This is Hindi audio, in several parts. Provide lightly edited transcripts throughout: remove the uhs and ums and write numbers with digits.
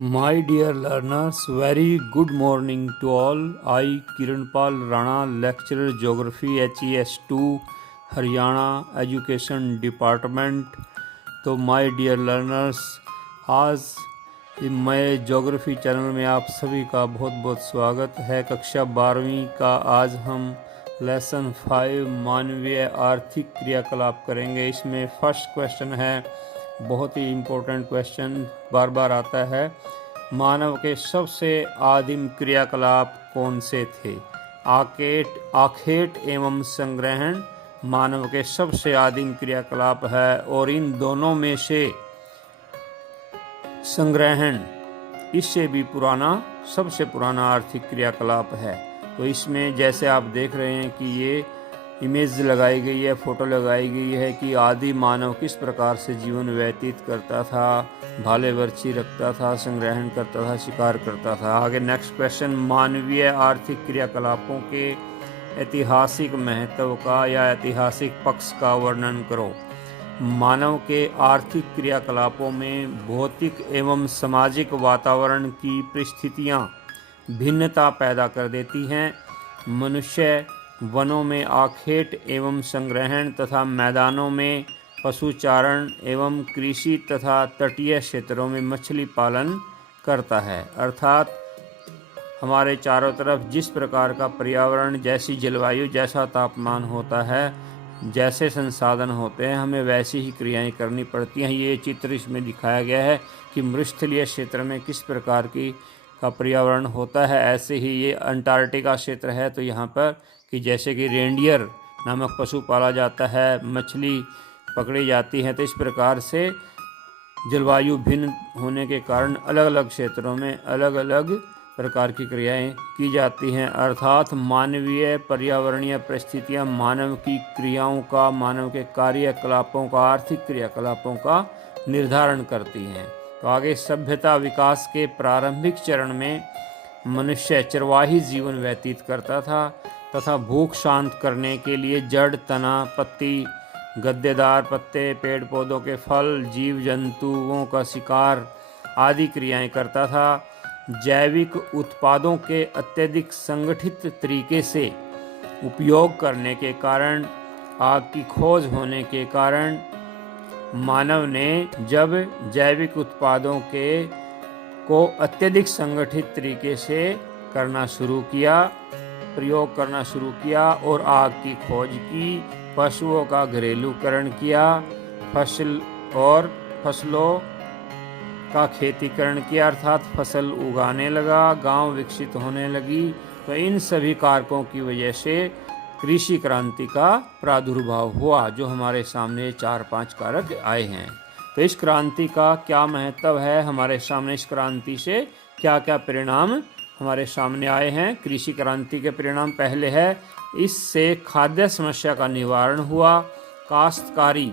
My dear learners, very good morning to all. I Kiranpal Rana, lecturer Geography HES2 Haryana education department. तो माय डियर लर्नर्स, आज मैं ज्योग्राफी चैनल में आप सभी का बहुत बहुत स्वागत है। कक्षा 12वीं का आज हम लेसन 5 मानवीय आर्थिक क्रियाकलाप करेंगे। इसमें फर्स्ट क्वेश्चन है, बहुत ही इम्पोर्टेंट क्वेश्चन, बार बार आता है। मानव के सबसे आदिम क्रियाकलाप कौन से थे? आखेट एवं संग्रहण मानव के सबसे आदिम क्रियाकलाप है, और इन दोनों में से संग्रहण इससे भी पुराना, सबसे पुराना आर्थिक क्रियाकलाप है। तो इसमें जैसे आप देख रहे हैं कि ये इमेज लगाई गई है, फोटो लगाई गई है कि आदि मानव किस प्रकार से जीवन व्यतीत करता था, भाले बर्छी रखता था, संग्रहण करता था, शिकार करता था। आगे नेक्स्ट क्वेश्चन, मानवीय आर्थिक क्रियाकलापों के ऐतिहासिक महत्व का या ऐतिहासिक पक्ष का वर्णन करो। मानव के आर्थिक क्रियाकलापों में भौतिक एवं सामाजिक वातावरण की परिस्थितियां भिन्नता पैदा कर देती हैं। मनुष्य वनों में आखेट एवं संग्रहण तथा मैदानों में पशुचारण एवं कृषि तथा तटीय क्षेत्रों में मछली पालन करता है। अर्थात हमारे चारों तरफ जिस प्रकार का पर्यावरण, जैसी जलवायु, जैसा तापमान होता है, जैसे संसाधन होते हैं, हमें वैसी ही क्रियाएं करनी पड़ती हैं। ये चित्र इसमें दिखाया गया है कि मरुस्थलीय क्षेत्र में किस प्रकार का पर्यावरण होता है। ऐसे ही ये अंटार्कटिका क्षेत्र है, तो यहाँ पर कि जैसे कि रेंडियर नामक पशु पाला जाता है, मछली पकड़ी जाती है। तो इस प्रकार से जलवायु भिन्न होने के कारण अलग अलग क्षेत्रों में अलग अलग प्रकार की क्रियाएं की जाती हैं। अर्थात मानवीय पर्यावरणीय परिस्थितियां मानव की क्रियाओं का, मानव के कार्यकलापों का, आर्थिक क्रियाकलापों का निर्धारण करती हैं। तो आगे, सभ्यता विकास के प्रारंभिक चरण में मनुष्य चरवाही जीवन व्यतीत करता था तथा भूख शांत करने के लिए जड़, तना, पत्ती, गद्देदार पत्ते, पेड़ पौधों के फल, जीव जंतुओं का शिकार आदि क्रियाएं करता था। जैविक उत्पादों के अत्यधिक संगठित तरीके से उपयोग करने के कारण, आग की खोज होने के कारण, मानव ने जब जैविक उत्पादों को अत्यधिक संगठित तरीके से करना शुरू किया, प्रयोग करना शुरू किया और आग की खोज की, पशुओं का घरेलूकरण किया, फसलों का खेतीकरण किया, अर्थात फसल उगाने लगा, गांव विकसित होने लगी। तो इन सभी कारकों की वजह से कृषि क्रांति का प्रादुर्भाव हुआ, जो हमारे सामने 4-5 कारक आए हैं। तो इस क्रांति का क्या महत्व है, हमारे सामने इस क्रांति से क्या क्या परिणाम हमारे सामने आए हैं। कृषि क्रांति के परिणाम पहले है, इससे खाद्य समस्या का निवारण हुआ, काश्तकारी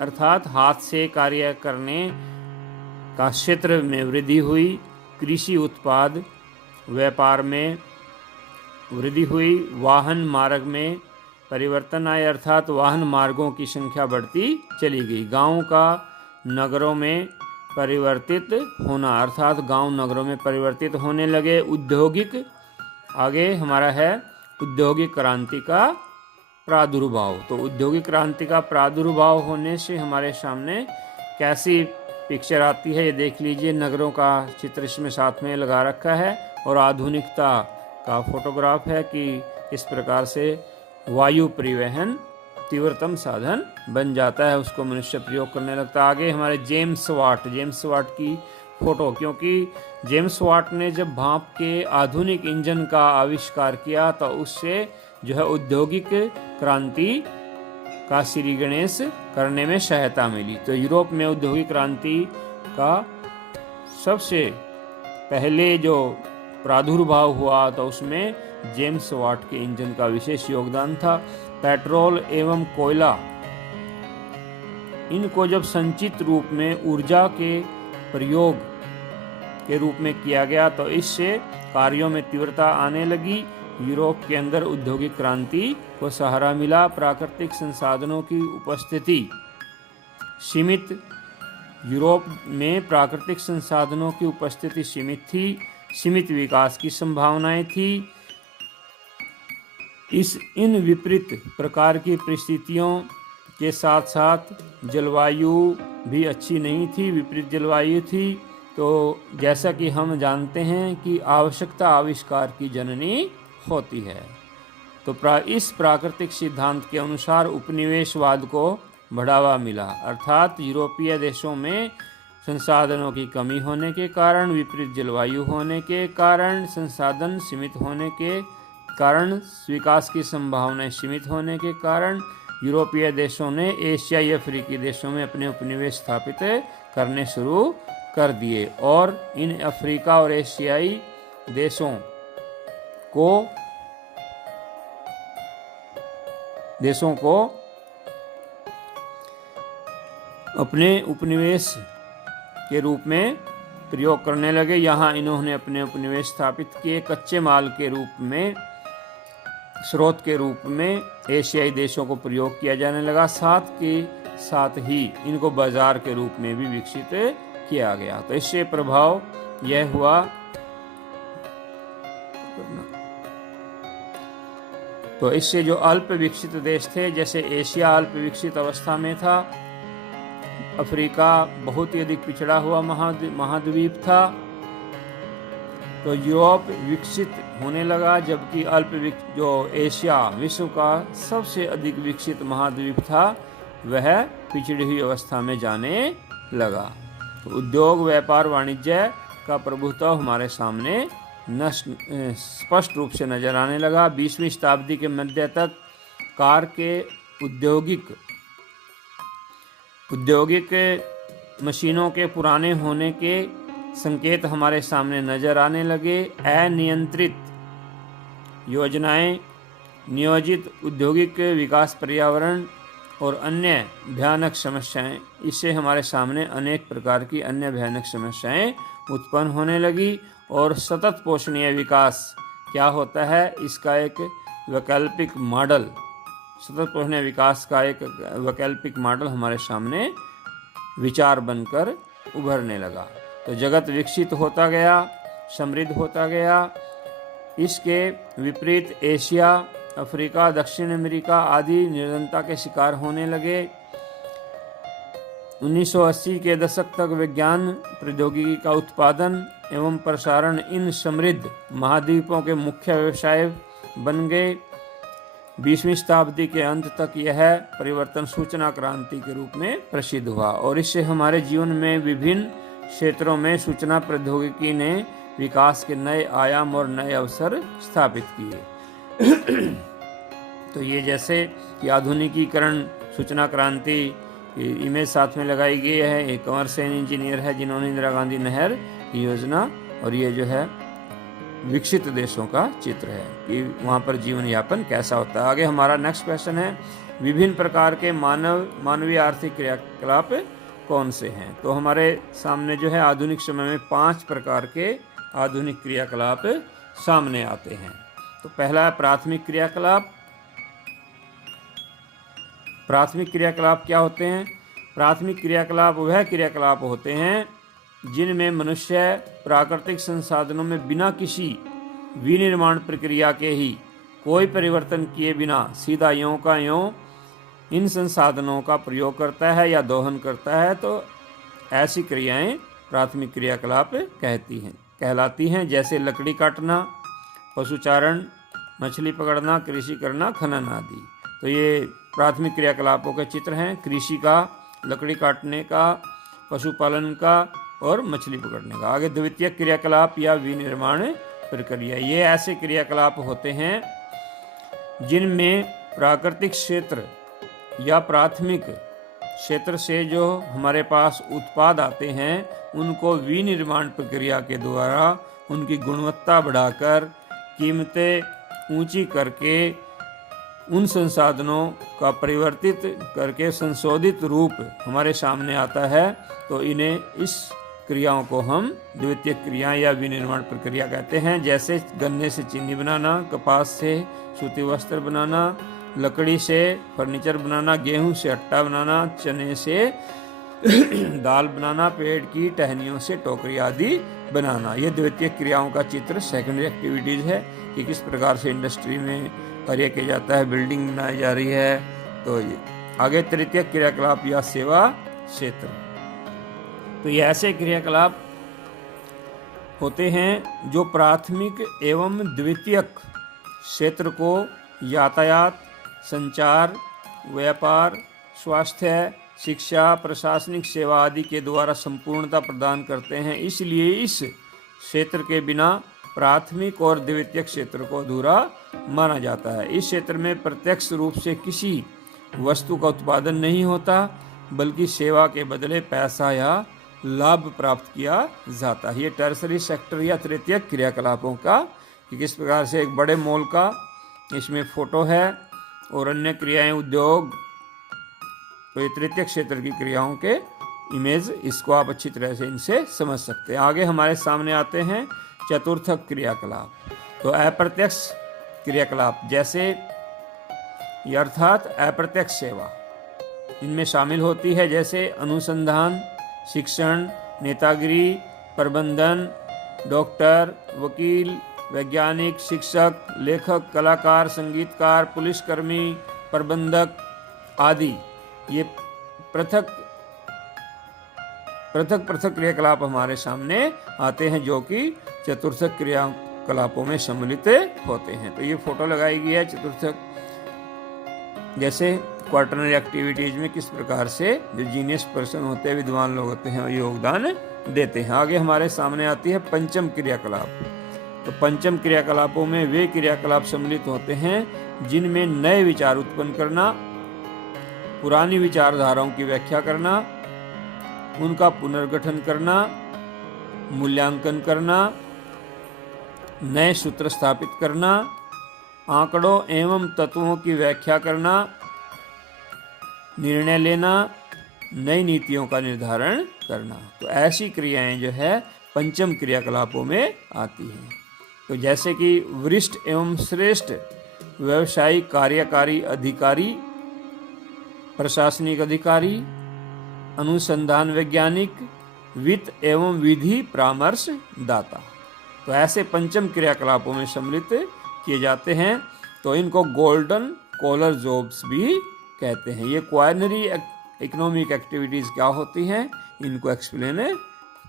अर्थात हाथ से कार्य करने का क्षेत्र में वृद्धि हुई, कृषि उत्पाद व्यापार में वृद्धि हुई, वाहन मार्ग में परिवर्तन आए, अर्थात वाहन मार्गों की संख्या बढ़ती चली गई। गांव का नगरों में परिवर्तित होना, अर्थात गांव नगरों में परिवर्तित होने लगे। औद्योगिक, आगे हमारा है औद्योगिक क्रांति का प्रादुर्भाव। तो औद्योगिक क्रांति का प्रादुर्भाव होने से हमारे सामने कैसी पिक्चर आती है, ये देख लीजिए। नगरों का चित्र इसमें साथ में लगा रखा है और आधुनिकता का फोटोग्राफ है कि इस प्रकार से वायु परिवहन तीव्रतम साधन बन जाता है, उसको मनुष्य प्रयोग करने लगता है। आगे हमारे जेम्स वाट की फोटो, क्योंकि जेम्स वाट ने जब भाप के आधुनिक इंजन का आविष्कार किया तो उससे जो है औद्योगिक क्रांति का श्री गणेश करने में सहायता मिली। तो यूरोप में औद्योगिक क्रांति का सबसे पहले जो प्रादुर्भाव हुआ तो उसमें जेम्स वाट के इंजन का विशेष योगदान था। पेट्रोल एवं कोयला, इनको जब संचित रूप में ऊर्जा के प्रयोग के रूप में किया गया तो इससे कार्यों में तीव्रता आने लगी। यूरोप के अंदर औद्योगिक क्रांति को सहारा मिला। प्राकृतिक संसाधनों की उपस्थिति सीमित यूरोप में प्राकृतिक संसाधनों की उपस्थिति सीमित थी, सीमित विकास की संभावनाएं थी। इन विपरीत प्रकार की परिस्थितियों के साथ साथ जलवायु भी अच्छी नहीं थी, विपरीत जलवायु थी। तो जैसा कि हम जानते हैं कि आवश्यकता आविष्कार की जननी होती है। तो इस प्राकृतिक सिद्धांत के अनुसार उपनिवेशवाद को बढ़ावा मिला, अर्थात यूरोपीय देशों में संसाधनों की कमी होने के कारण, विपरीत जलवायु होने के कारण, संसाधन सीमित होने के कारण, विकास की संभावनाएं सीमित होने के कारण यूरोपीय देशों ने एशियाई अफ्रीकी देशों में अपने उपनिवेश स्थापित करने शुरू कर दिए और इन अफ्रीका और एशियाई देशों को अपने उपनिवेश के रूप में प्रयोग करने लगे। यहाँ इन्होंने अपने उपनिवेश स्थापित किए, कच्चे माल के रूप में, स्रोत के रूप में एशियाई देशों को प्रयोग किया जाने लगा। साथ ही इनको बाजार के रूप में भी विकसित किया गया। तो इससे प्रभाव यह हुआ तो इससे जो अल्प विकसित देश थे, जैसे एशिया अल्प विकसित अवस्था में था, अफ्रीका बहुत ही अधिक पिछड़ा हुआ महाद्वीप था, तो यूरोप विकसित होने लगा, जबकि जो एशिया विश्व का सबसे अधिक विकसित महाद्वीप था वह पिछड़ी हुई अवस्था में जाने लगा। तो उद्योग, व्यापार, वाणिज्य का प्रभुत्व हमारे सामने स्पष्ट रूप से नजर आने लगा। 20वीं शताब्दी के मध्य तक कार के औद्योगिक मशीनों के पुराने होने के संकेत हमारे सामने नजर आने लगे। अनियंत्रित योजनाएं, नियोजित औद्योगिक विकास, पर्यावरण और अन्य भयानक समस्याएं, इससे हमारे सामने अनेक प्रकार की अन्य भयानक समस्याएं उत्पन्न होने लगी। और सतत पोषणीय विकास क्या होता है, इसका एक वैकल्पिक मॉडल, सतत पोषणीय विकास का एक वैकल्पिक मॉडल हमारे सामने विचार बनकर उभरने लगा। तो जगत विकसित होता गया, समृद्ध होता गया। इसके विपरीत एशिया, अफ्रीका, दक्षिण अमेरिका आदि निर्धनता के शिकार होने लगे। 1980 के दशक तक विज्ञान प्रौद्योगिकी का उत्पादन एवं प्रसारण इन समृद्ध महाद्वीपों के मुख्य व्यवसाय बन गए। 20वीं शताब्दी के अंत तक यह परिवर्तन सूचना क्रांति के रूप में प्रसिद्ध हुआ और इससे हमारे जीवन में विभिन्न क्षेत्रों में सूचना प्रौद्योगिकी ने विकास के नए आयाम और नए अवसर स्थापित किए। तो ये जैसे कि आधुनिकीकरण, सूचना क्रांति, इमेज साथ में लगाई गई है। एक कंवर सेन इंजीनियर है जिन्होंने इंदिरा गांधी नहर की योजना, और ये जो है विकसित देशों का चित्र है कि वहाँ पर जीवन यापन कैसा होता है। आगे हमारा नेक्स्ट क्वेश्चन है, विभिन्न प्रकार के मानवीय आर्थिक क्रियाकलाप कौन से हैं। तो हमारे सामने जो है आधुनिक समय में 5 प्रकार के आधुनिक क्रियाकलाप सामने आते हैं। तो पहला है प्राथमिक क्रियाकलाप। प्राथमिक क्रियाकलाप क्या होते हैं? प्राथमिक क्रियाकलाप वह क्रियाकलाप होते हैं जिनमें मनुष्य प्राकृतिक संसाधनों में बिना किसी विनिर्माण प्रक्रिया के ही कोई परिवर्तन किए बिना सीधा यों का यों इन संसाधनों का प्रयोग करता है या दोहन करता है। तो ऐसी क्रियाएं प्राथमिक क्रियाकलाप कहलाती हैं, जैसे लकड़ी काटना, पशुचारण, मछली पकड़ना, कृषि करना, खनन आदि। तो ये प्राथमिक क्रियाकलापों के चित्र हैं, कृषि का, लकड़ी काटने का, पशुपालन का और मछली पकड़ने का। आगे द्वितीय क्रियाकलाप या विनिर्माण प्रक्रिया, ये ऐसे क्रियाकलाप होते हैं जिनमें प्राकृतिक क्षेत्र या प्राथमिक क्षेत्र से जो हमारे पास उत्पाद आते हैं उनको विनिर्माण प्रक्रिया के द्वारा उनकी गुणवत्ता बढ़ाकर, कीमतें ऊंची करके, उन संसाधनों का परिवर्तित करके संशोधित रूप हमारे सामने आता है। तो इस क्रियाओं को हम द्वितीय क्रिया या विनिर्माण प्रक्रिया कहते हैं। जैसे गन्ने से चीनी बनाना, कपास से सूती वस्त्र बनाना, लकड़ी से फर्नीचर बनाना, गेहूं से आटा बनाना, चने से दाल बनाना, पेड़ की टहनियों से टोकरी आदि बनाना। ये द्वितीय क्रियाओं का चित्र सेकेंडरी एक्टिविटीज है कि किस प्रकार से इंडस्ट्री में कार्य किया जाता है, बिल्डिंग बनाई जा रही है। तो ये आगे तृतीय क्रियाकलाप या सेवा क्षेत्र। तो ये ऐसे क्रियाकलाप होते हैं जो प्राथमिक एवं द्वितीयक क्षेत्र को यातायात, संचार, व्यापार, स्वास्थ्य, शिक्षा, प्रशासनिक सेवा आदि के द्वारा संपूर्णता प्रदान करते हैं। इसलिए इस क्षेत्र के बिना प्राथमिक और द्वितीयक क्षेत्र को अधूरा माना जाता है। इस क्षेत्र में प्रत्यक्ष रूप से किसी वस्तु का उत्पादन नहीं होता, बल्कि सेवा के बदले पैसा या लाभ प्राप्त किया जाता है। ये टर्सरी सेक्टर या तृतीयक क्रियाकलापों का कि किस प्रकार से एक बड़े मॉल का इसमें फोटो है और अन्य क्रियाएं, उद्योग, तो ये तृतीय क्षेत्र की क्रियाओं के इमेज, इसको आप अच्छी तरह से इनसे समझ सकते हैं। आगे हमारे सामने आते हैं चतुर्थक क्रियाकलाप। तो अप्रत्यक्ष क्रियाकलाप जैसे अर्थात अप्रत्यक्ष सेवा इनमें शामिल होती है, जैसे अनुसंधान, शिक्षण, नेतागिरी, प्रबंधन, डॉक्टर, वकील, वैज्ञानिक, शिक्षक, लेखक, कलाकार, संगीतकार, पुलिसकर्मी, प्रबंधक आदि। ये पृथक क्रियाकलाप हमारे सामने आते हैं जो कि चतुर्थक क्रियाकलापों में सम्मिलित होते हैं। तो ये फोटो लगाई गई है चतुर्थक, जैसे क्वार्टरनरी एक्टिविटीज में किस प्रकार से जो जीनियस पर्सन होते हैं, विद्वान लोग होते हैं, योगदान देते हैं। आगे हमारे सामने आती है पंचम क्रियाकलाप। तो पंचम क्रियाकलापों में वे क्रियाकलाप सम्मिलित होते हैं जिनमें नए विचार उत्पन्न करना, पुरानी विचारधाराओं की व्याख्या करना, उनका पुनर्गठन करना, मूल्यांकन करना, नए सूत्र स्थापित करना, आंकड़ों एवं तत्वों की व्याख्या करना, निर्णय लेना, नई नीतियों का निर्धारण करना। तो ऐसी क्रियाएं जो है पंचम क्रियाकलापों में आती हैं। तो जैसे कि वरिष्ठ एवं श्रेष्ठ व्यवसायिक कार्यकारी अधिकारी, प्रशासनिक अधिकारी, अनुसंधान वैज्ञानिक, वित्त एवं विधि परामर्श दाता। तो ऐसे पंचम क्रियाकलापों में सम्मिलित किए जाते हैं। तो इनको गोल्डन कॉलर जॉब्स भी कहते हैं। ये क्वार्टरनरी इकोनॉमिक एक्टिविटीज़ क्या होती हैं, इनको एक्सप्लेन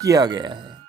किया गया है।